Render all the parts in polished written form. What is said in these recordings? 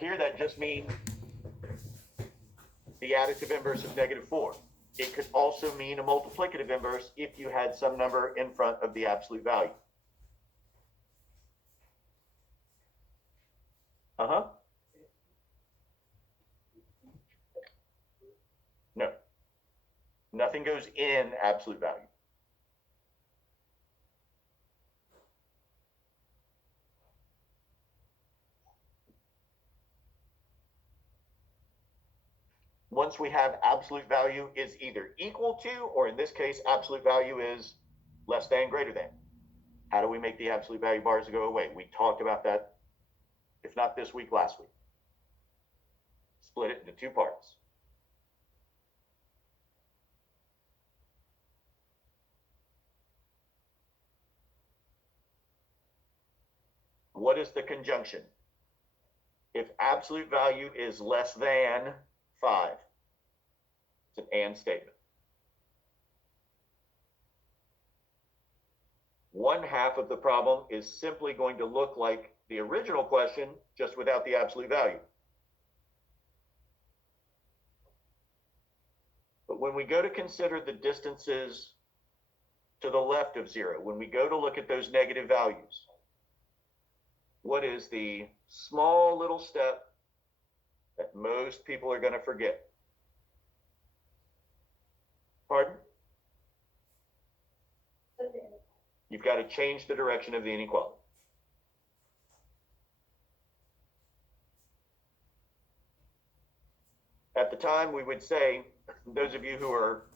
here that just means the additive inverse of -4. It could also mean a multiplicative inverse if you had some number in front of the absolute value. No, nothing goes in absolute value. Once we have absolute value is either equal to, or in this case, absolute value is less than, greater than. How do we make the absolute value bars go away? We talked about that, if not this week, last week. Split it into two parts. What is the conjunction? If absolute value is less than 5, it's an and statement. 1/2 of the problem is simply going to look like the original question, just without the absolute value. But when we go to consider the distances to the left of 0, when we go to look at those negative values, what is the small little step that most people are going to forget? Pardon? You've got to change the direction of the inequality. At the time, we would say, those of you who are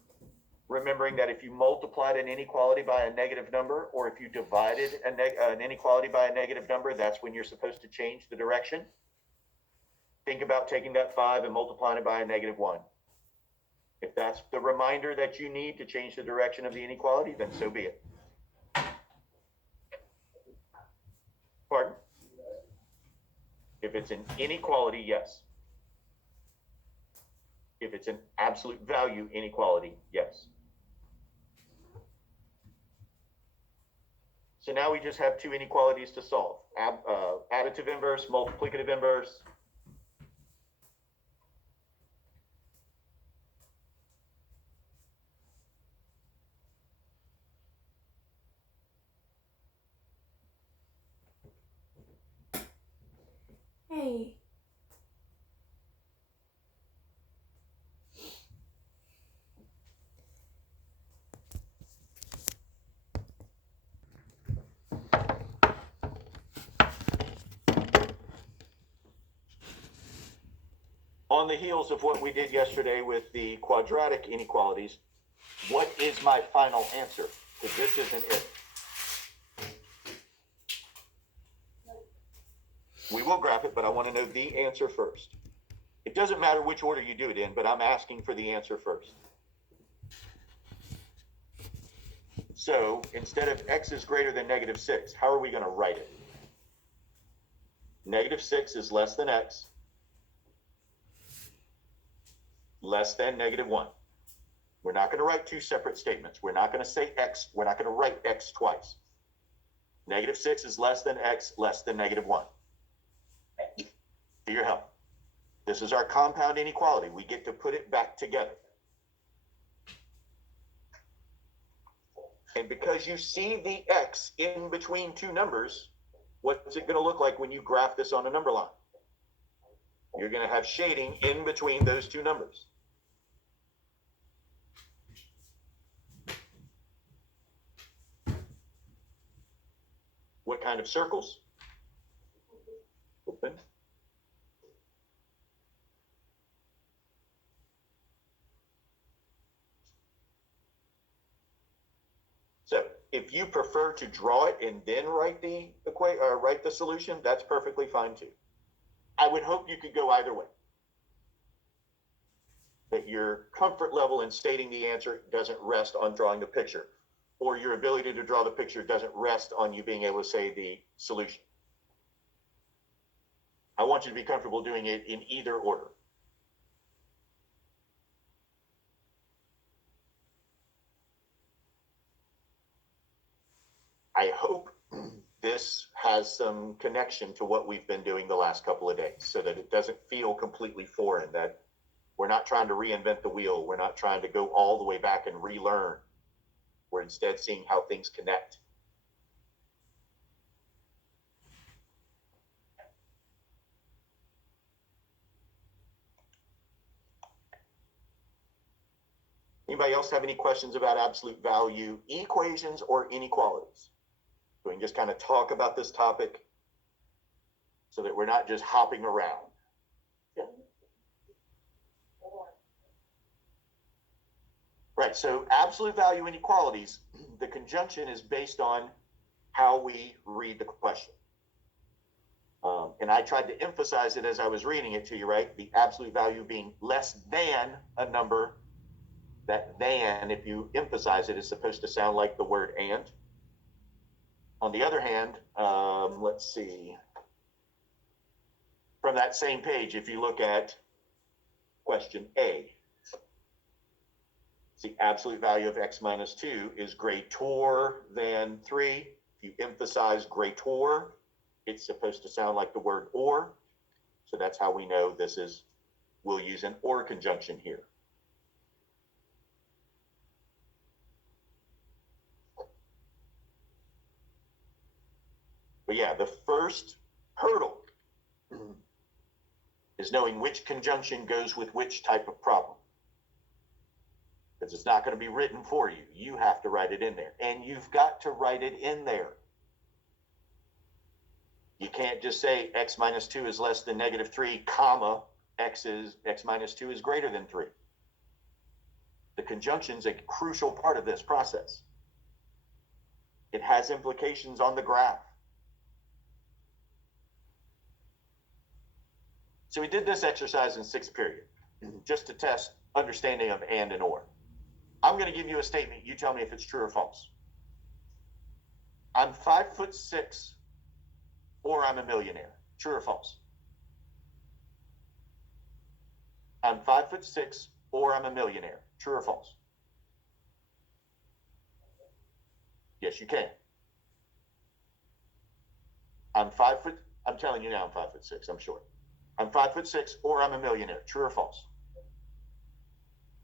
remembering that if you multiplied an inequality by a negative number, or if you divided an inequality by a negative number, that's when you're supposed to change the direction. Think about taking that 5 and multiplying it by a -1. If that's the reminder that you need to change the direction of the inequality, then so be it. Pardon? If it's an inequality, yes. If it's an absolute value inequality, yes. So now we just have two inequalities to solve. Additive inverse, multiplicative inverse. Hey. On the heels of what we did yesterday with the quadratic inequalities, what is my final answer? Because this isn't it. We will graph it, but I want to know the answer first. It doesn't matter which order you do it in, but I'm asking for the answer first. So instead of x is greater than -6, how are we going to write it? -6 is less than x, less than -1. We're not going to write two separate statements. We're not going to say x. We're not going to write x twice. -6 is less than x, less than -1. To your help. This is our compound inequality. We get to put it back together. And because you see the x in between two numbers, what's it going to look like when you graph this on a number line? You're going to have shading in between those two numbers. What kind of circles? Open. So if you prefer to draw it and then write the solution, that's perfectly fine too. I would hope you could go either way. That your comfort level in stating the answer doesn't rest on drawing the picture, or your ability to draw the picture doesn't rest on you being able to say the solution. I want you to be comfortable doing it in either order. I hope this has some connection to what we've been doing the last couple of days so that it doesn't feel completely foreign, that we're not trying to reinvent the wheel. We're not trying to go all the way back and relearn. We're instead seeing how things connect. Anybody else have any questions about absolute value equations or inequalities? So we can just kind of talk about this topic so that we're not just hopping around. Yeah. Right, so absolute value inequalities, the conjunction is based on how we read the question. And I tried to emphasize it as I was reading it to you, right? The absolute value being less than a number. That than, if you emphasize it, is supposed to sound like the word and. On the other hand, let's see. From that same page, if you look at question A, the absolute value of x minus 2 is greater than 3. If you emphasize greater, it's supposed to sound like the word or. So that's how we know this is, we'll use an or conjunction here. But yeah, the first hurdle is knowing which conjunction goes with which type of problem. Because it's not going to be written for you. You have to write it in there. And you've got to write it in there. You can't just say x minus 2 is less than negative 3, comma, x minus 2 is greater than 3. The conjunction is a crucial part of this process. It has implications on the graph. So we did this exercise in 6th period, just to test understanding of and or. I'm going to give you a statement. You tell me if it's true or false. I'm 5'6", or I'm a millionaire. True or false? I'm 5'6", or I'm a millionaire. True or false? Yes, you can. I'm telling you now I'm 5'6", I'm short. I'm 5'6", or I'm a millionaire. True or false?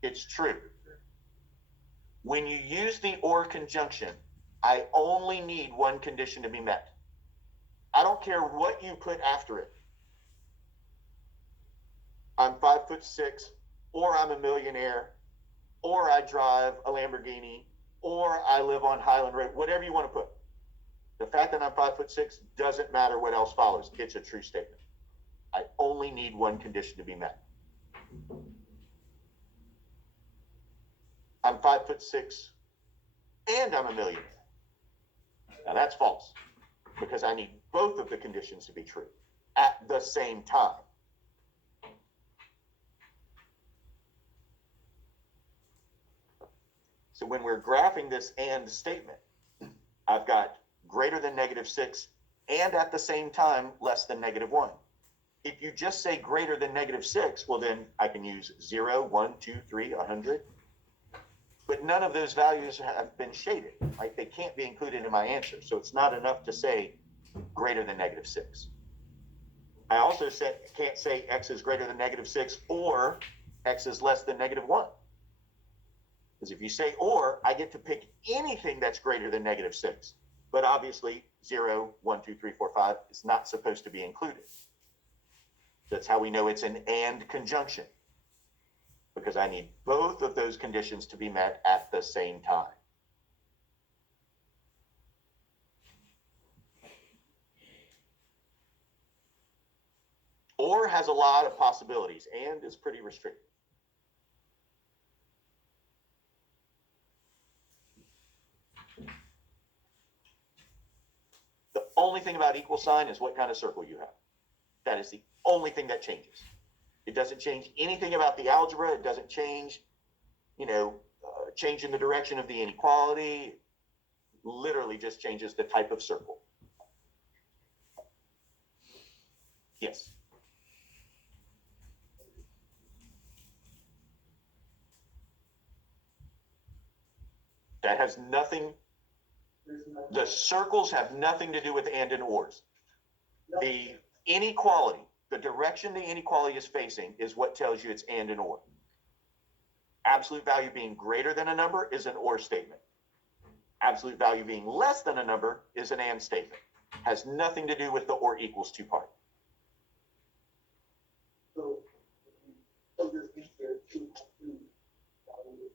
It's true. When you use the or conjunction, I only need one condition to be met. I don't care what you put after it. I'm 5'6", or I'm a millionaire, or I drive a Lamborghini, or I live on Highland Road, whatever you want to put. The fact that I'm 5'6" doesn't matter what else follows. It's a true statement. I only need one condition to be met. I'm 5'6", and I'm a millionaire. Now that's false, because I need both of the conditions to be true at the same time. So when we're graphing this and statement, I've got greater than -6 and at the same time less than -1. If you just say greater than -6, well then I can use 0, 1, 2, 3, 100. But none of those values have been shaded, right? They can't be included in my answer. So it's not enough to say greater than -6. I also can't say x is greater than -6 or x is less than -1. Because if you say or, I get to pick anything that's greater than -6. But obviously 0, 1, 2, 3, 4, 5 is not supposed to be included. That's how we know it's an and conjunction, because I need both of those conditions to be met at the same time. Or has a lot of possibilities and is pretty restricted. The only thing about equal sign is what kind of circle you have. That is the only thing that changes. It doesn't change anything about the algebra. It doesn't change, change in the direction of the inequality. Literally just changes the type of circle. Yes. That has nothing The circles have nothing to do with and ors. The inequality, the direction the inequality is facing is what tells you it's and or. Absolute value being greater than a number is an or statement. Absolute value being less than a number is an and statement. Has nothing to do with the or equals to part. So this means there are two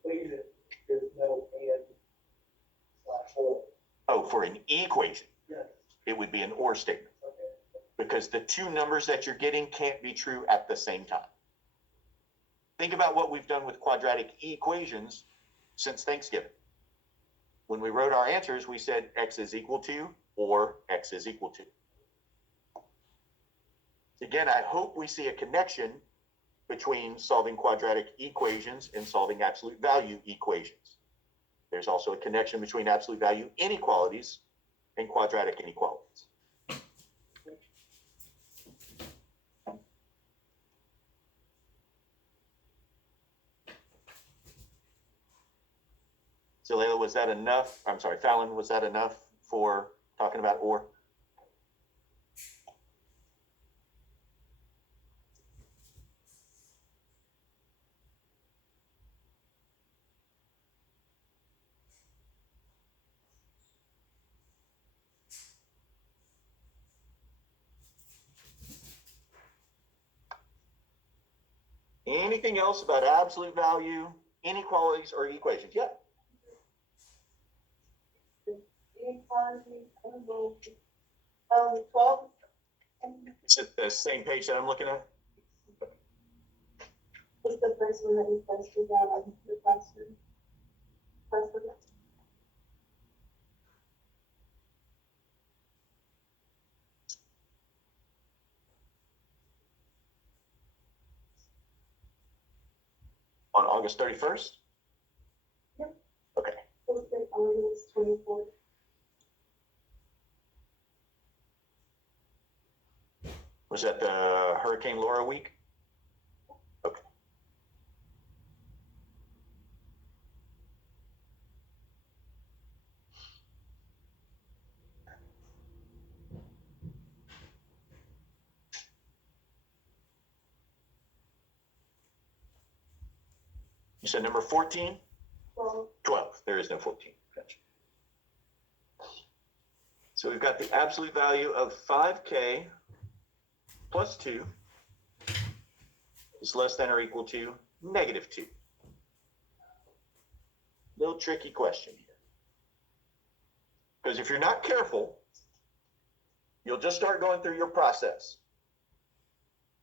equation, there's no and/or. Oh, for an equation, Yes. it would be an or statement. Okay. Because the two numbers that you're getting can't be true at the same time. Think about what we've done with quadratic equations since Thanksgiving. When we wrote our answers, we said x is equal to or x is equal to. Again, I hope we see a connection between solving quadratic equations and solving absolute value equations. There's also a connection between absolute value inequalities and quadratic inequalities. So Layla, was that enough? I'm sorry, Fallon, was that enough for talking about or? Anything else about absolute value, inequalities, or equations? Yeah. Inequality, I don't know. 12. Is it the same page that I'm looking at? What's the first one that you posted out on the question? First one. On August 31st? Yep. Okay. Posted August 24th. Was that the Hurricane Laura week? Okay. You said number 14? 12. 12. There is no 14. Gotcha. So we've got the absolute value of 5k plus 2 is less than or equal to negative 2. Little tricky question here. Because if you're not careful, you'll just start going through your process.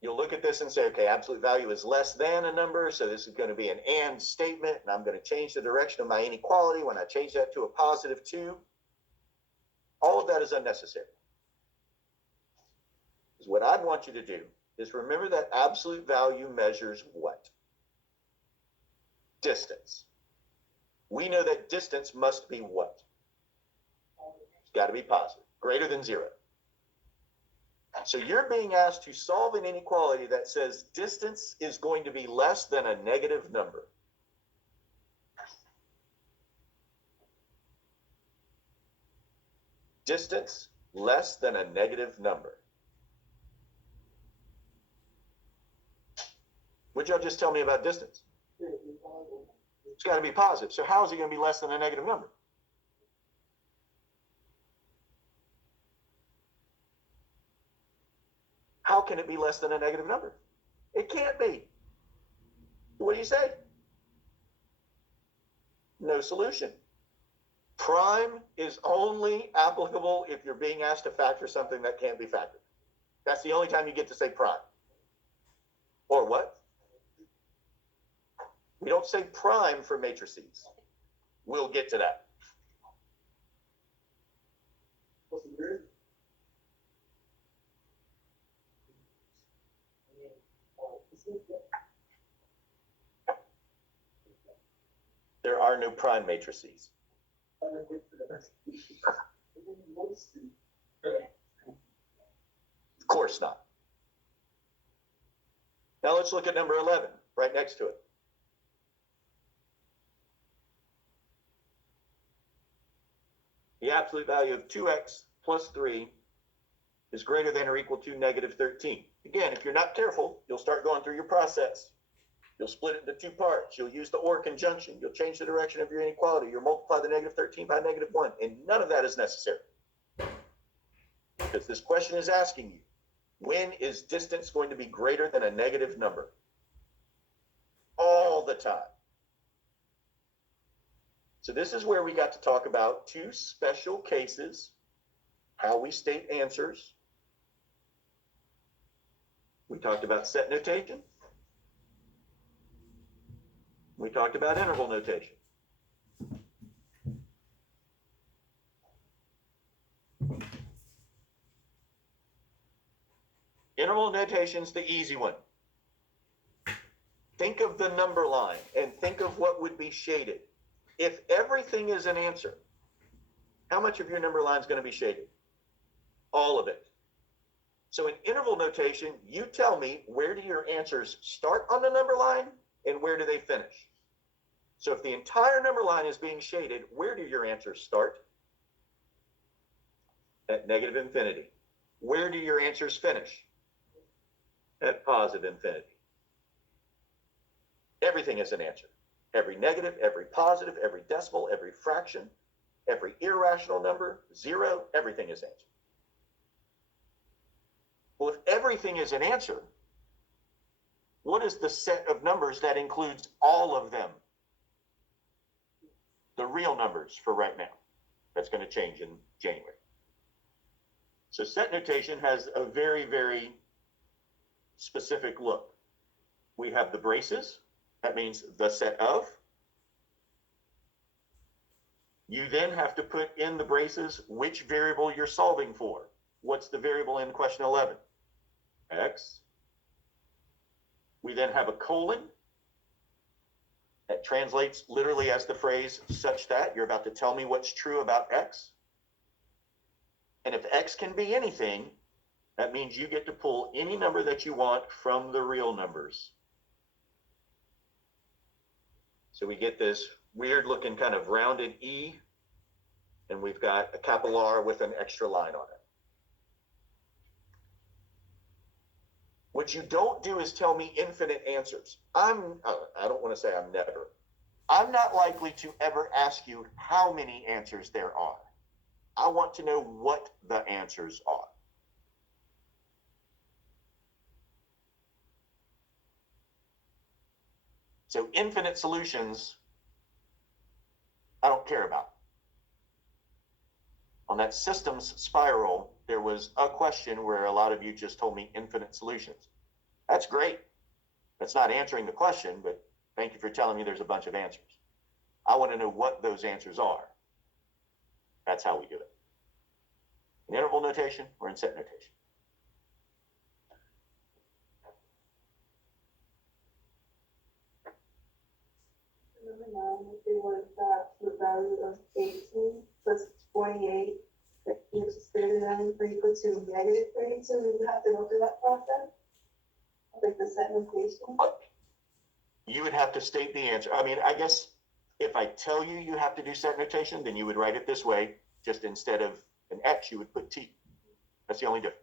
You'll look at this and say, okay, absolute value is less than a number, so this is going to be an and statement, and I'm going to change the direction of my inequality when I change that to a positive 2. All of that is unnecessary. Because what I'd want you to do is remember that absolute value measures what? Distance. We know that distance must be what? It's got to be positive, greater than 0. So you're being asked to solve an inequality that says distance is going to be less than a negative number. Distance less than a negative number. What'd y'all just tell me about distance? It's got to be positive. So how is it going to be less than a negative number? How can it be less than a negative number? It can't be. What do you say? No solution. Prime is only applicable if you're being asked to factor something that can't be factored. That's the only time you get to say prime. Or what? We don't say prime for matrices. We'll get to that. There are no prime matrices. Of course not. Now let's look at number 11, right next to it. The absolute value of 2x plus 3 is greater than or equal to negative 13. Again, if you're not careful, you'll start going through your process. You'll split it into two parts. You'll use the or conjunction. You'll change the direction of your inequality. You'll multiply the negative 13 by negative 1. And none of that is necessary. Because this question is asking you, when is distance going to be greater than a negative number? All the time. So this is where we got to talk about two special cases, how we state answers. We talked about set notation. We talked about interval notation. Interval notation's the easy one. Think of the number line and think of what would be shaded. If everything is an answer, how much of your number line is going to be shaded? All of it. So in interval notation, you tell me, where do your answers start on the number line and where do they finish? So if the entire number line is being shaded, where do your answers start? At negative infinity. Where do your answers finish? At positive infinity. Everything is an answer. Every negative, every positive, every decimal, every fraction, every irrational number, zero, everything is answer. Well, if everything is an answer, what is the set of numbers that includes all of them? The real numbers for right now. That's going to change in January. So set notation has a very, very specific look. We have the braces. That means the set of. You then have to put in the braces which variable you're solving for. What's the variable in question 11? X. We then have a colon. That translates literally as the phrase such that. You're about to tell me what's true about X. And if X can be anything, that means you get to pull any number that you want from the real numbers. So we get this weird looking kind of rounded E, and we've got a capital R with an extra line on it. What you don't do is tell me infinite answers. I don't want to say I'm never. I'm not likely to ever ask you how many answers there are. I want to know what the answers are. So infinite solutions, I don't care about. On that systems spiral, there was a question where a lot of you just told me infinite solutions. That's great. That's not answering the question, but thank you for telling me there's a bunch of answers. I want to know what those answers are. That's how we do it. In interval notation or in set notation. Number 9, if it was the absolute value of 18 plus 28, that gives us greater than or equal to negative 32, we would have to go through that process, like the set notation. You would have to state the answer. I mean, I guess if I tell you you have to do set notation, then you would write it this way. Just instead of an X, you would put T. That's the only difference.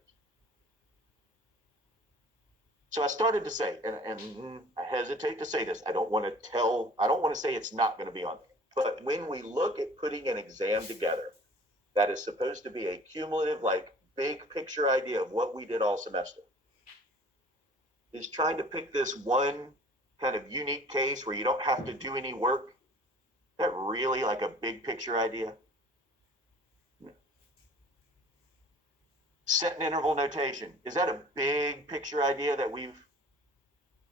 So I started to say, and I hesitate to say this, I don't want to say it's not going to be on there. But when we look at putting an exam together, that is supposed to be a cumulative, like big picture idea of what we did all semester, is trying to pick this one kind of unique case where you don't have to do any work. Is that really like a big picture idea? Set and interval notation. Is that a big picture idea that we've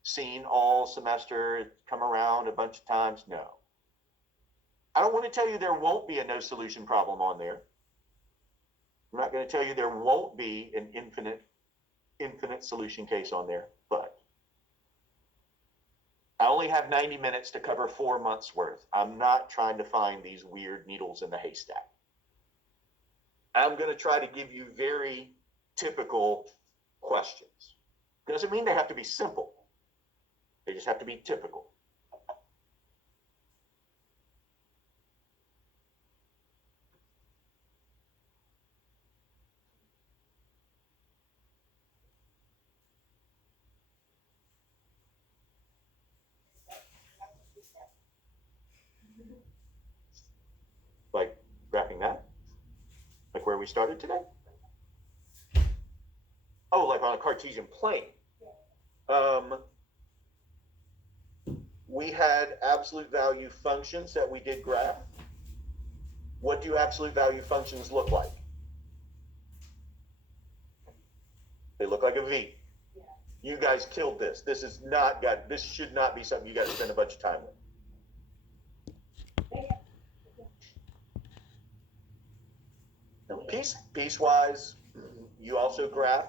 seen all semester, come around a bunch of times? No. I don't want to tell you there won't be a no solution problem on there. I'm not going to tell you there won't be an infinite solution case on there, but I only have 90 minutes to cover 4 months worth. I'm not trying to find these weird needles in the haystack. I'm going to try to give you very typical questions. Doesn't mean they have to be simple. They just have to be typical. we started today? Oh, like on a Cartesian plane. We had absolute value functions that we did graph. What do absolute value functions look like? They look like a V. You guys killed this. This should not be something you got to spend a bunch of time with. Now, piecewise, you also graph.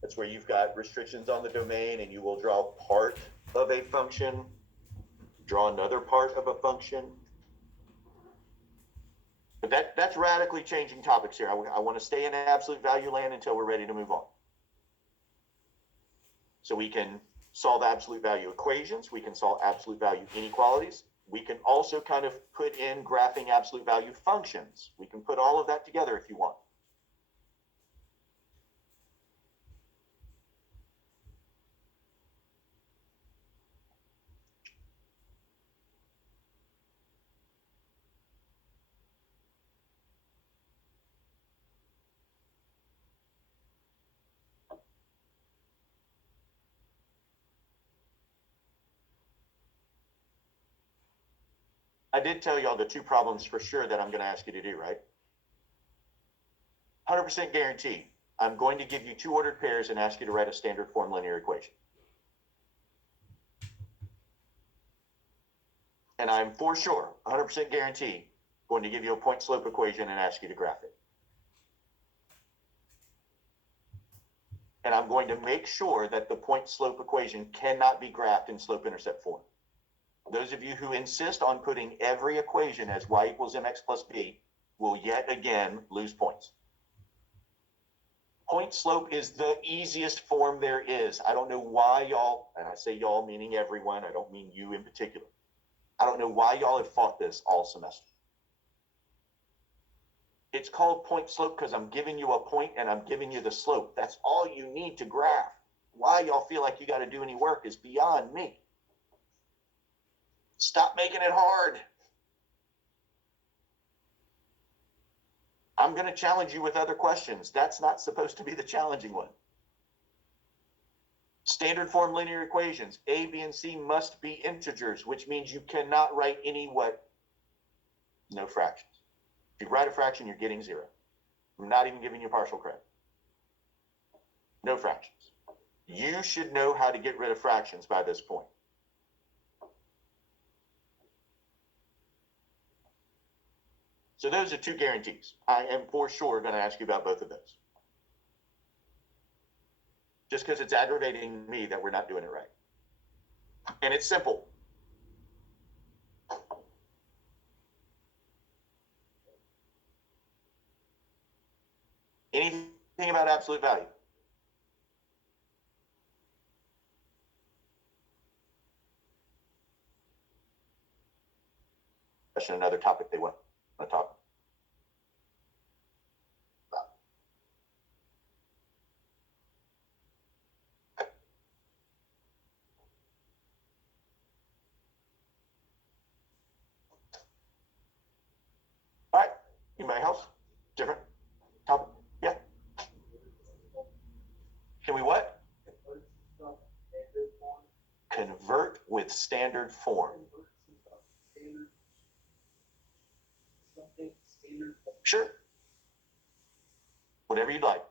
That's where you've got restrictions on the domain, and you will draw part of a function, draw another part of a function. But that's radically changing topics here. I want to stay in absolute value land until we're ready to move on. So we can solve absolute value equations. We can solve absolute value inequalities. We can also kind of put in graphing absolute value functions. We can put all of that together if you want. I did tell y'all the two problems for sure that I'm going to ask you to do, right? 100% guarantee. I'm going to give you two ordered pairs and ask you to write a standard form linear equation. And I'm for sure, 100% guarantee, going to give you a point slope equation and ask you to graph it. And I'm going to make sure that the point slope equation cannot be graphed in slope intercept form. Those of you who insist on putting every equation as y equals mx plus b will yet again lose points. Point slope is the easiest form there is. I don't know why y'all, and I say y'all meaning everyone, I don't mean you in particular. I don't know why y'all have fought this all semester. It's called point slope because I'm giving you a point and I'm giving you the slope. That's all you need to graph. Why y'all feel like you got to do any work is beyond me. Stop making it hard. I'm going to challenge you with other questions. That's not supposed to be the challenging one. Standard form linear equations. A, B, and C must be integers, which means you cannot write any what? No fractions. If you write a fraction, you're getting 0. I'm not even giving you partial credit. No fractions. You should know how to get rid of fractions by this point. So those are two guarantees. I am for sure going to ask you about both of those. Just because it's aggravating me that we're not doing it right. And it's simple. Anything about absolute value? Question, another topic they want to talk. All right, anybody else? Different topic? Yeah. Can we what? Convert with standard form. Sure. Whatever you'd like.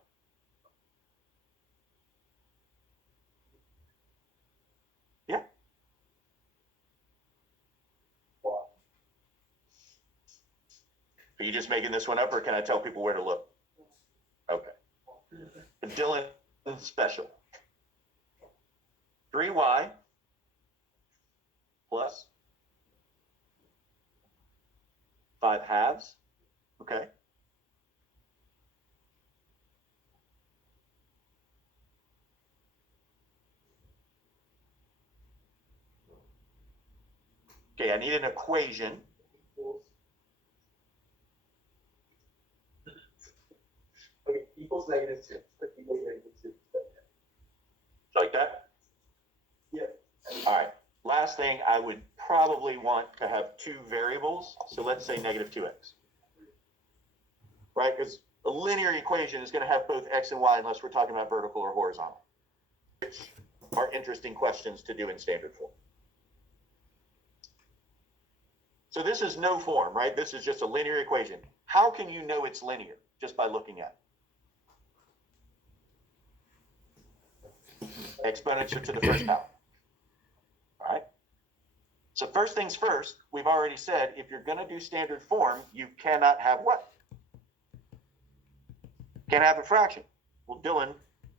Yeah. Are you just making this one up, or can I tell people where to look? Okay. Dylan special. 3y plus 5 halves. Okay. Okay, I need an equation. Okay, equals -2. Equals -2. Like that? Yeah. All right. Last thing, I would probably want to have two variables. So let's say -2x. Right? Because A linear equation is going to have both x and y unless we're talking about vertical or horizontal, which are interesting questions to do in standard form. So this is no form, right? This is just a linear equation. How can you know it's linear? Just by looking at it. Exponential to the first power. All right? So first things first, we've already said, if you're going to do standard form, you cannot have what? Can't have a fraction. Well,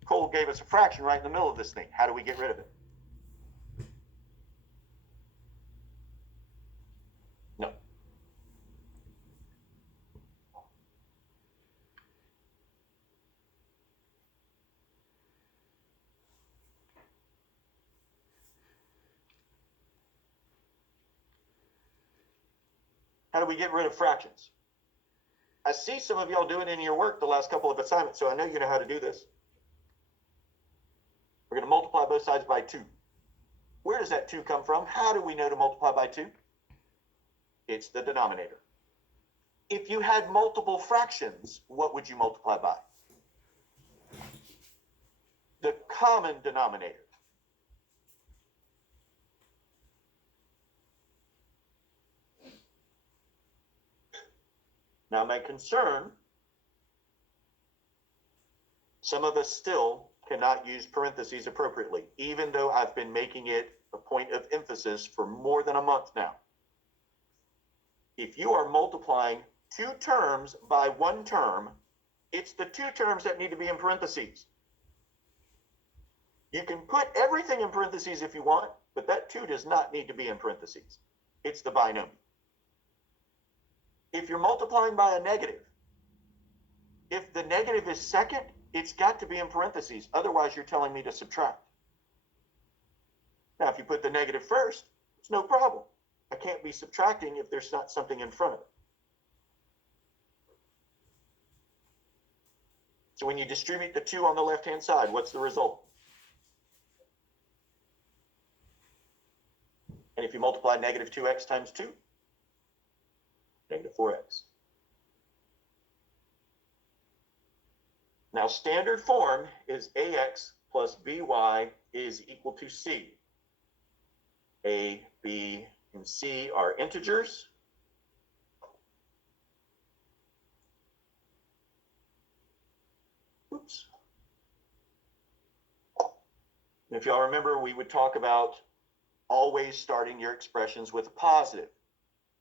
Cole gave us a fraction right in the middle of this thing. How do we get rid of it? No. How do we get rid of fractions? I see some of y'all doing it in your work the last couple of assignments, so I know you know how to do this. We're going to multiply both sides by 2. Where does that 2 come from? How do we know to multiply by 2? It's the denominator. If you had multiple fractions, what would you multiply by? The common denominator. Now, my concern, some of us still cannot use parentheses appropriately, even though I've been making it a point of emphasis for more than a month now. If you are multiplying 2 terms by 1 term, it's the 2 terms that need to be in parentheses. You can put everything in parentheses if you want, but that 2 does not need to be in parentheses. It's the binomial. If you're multiplying by a negative, if the negative is second, it's got to be in parentheses. Otherwise, you're telling me to subtract. Now, if you put the negative first, it's no problem. I can't be subtracting if there's not something in front of it. So when you distribute the 2 on the left-hand side, what's the result? And if you multiply negative 2x times 2, negative 4x. Now, standard form is ax plus by is equal to c. A, b, and c are integers. Oops. And if y'all remember, we would talk about always starting your expressions with a positive.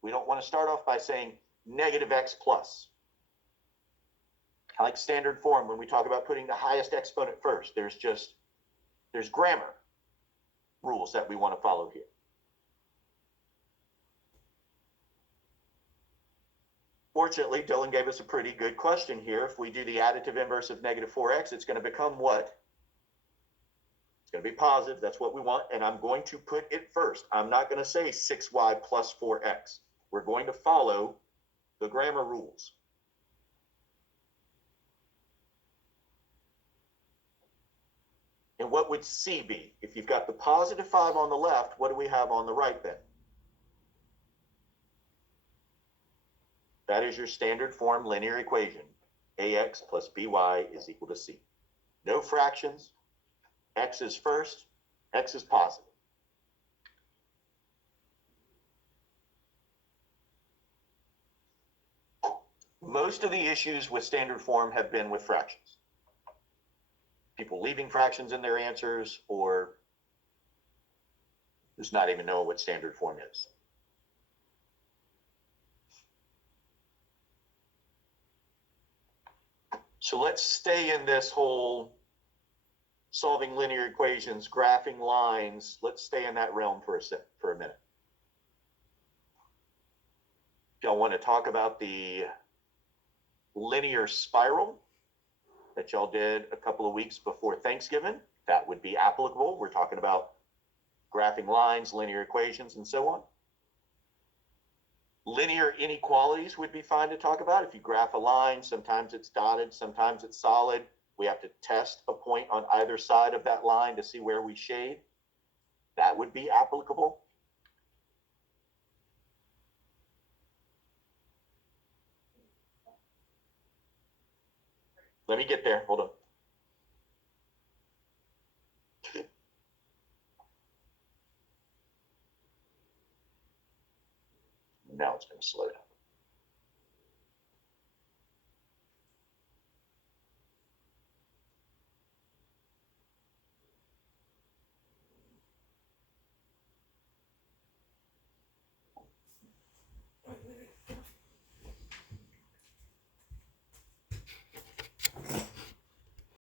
We don't want to start off by saying negative x plus. I like standard form when we talk about putting the highest exponent first. There's grammar rules that we want to follow here. Fortunately, Dylan gave us a pretty good question here. If we do the additive inverse of negative 4x, it's going to become what? It's going to be positive. That's what we want. And I'm going to put it first. I'm not going to say 6y plus 4x. We're going to follow the grammar rules. And what would C be? If you've got the positive 5 on the left, what do we have on the right then? That is your standard form linear equation. AX plus BY is equal to C. No fractions. X is first. X is positive. Most of the issues with standard form have been with fractions. People leaving fractions in their answers, or just not even know what standard form is. So let's stay in this whole solving linear equations, graphing lines. Let's stay in that realm for a minute. Y'all want to talk about the linear spiral that y'all did a couple of weeks before Thanksgiving? That would be applicable. We're talking about graphing lines, linear equations, and so on. Linear inequalities would be fine to talk about. If you graph a line, sometimes it's dotted, sometimes it's solid. We have to test a point on either side of that line to see where we shade. That would be applicable. Let me get there. Hold on. Now it's going to slow down.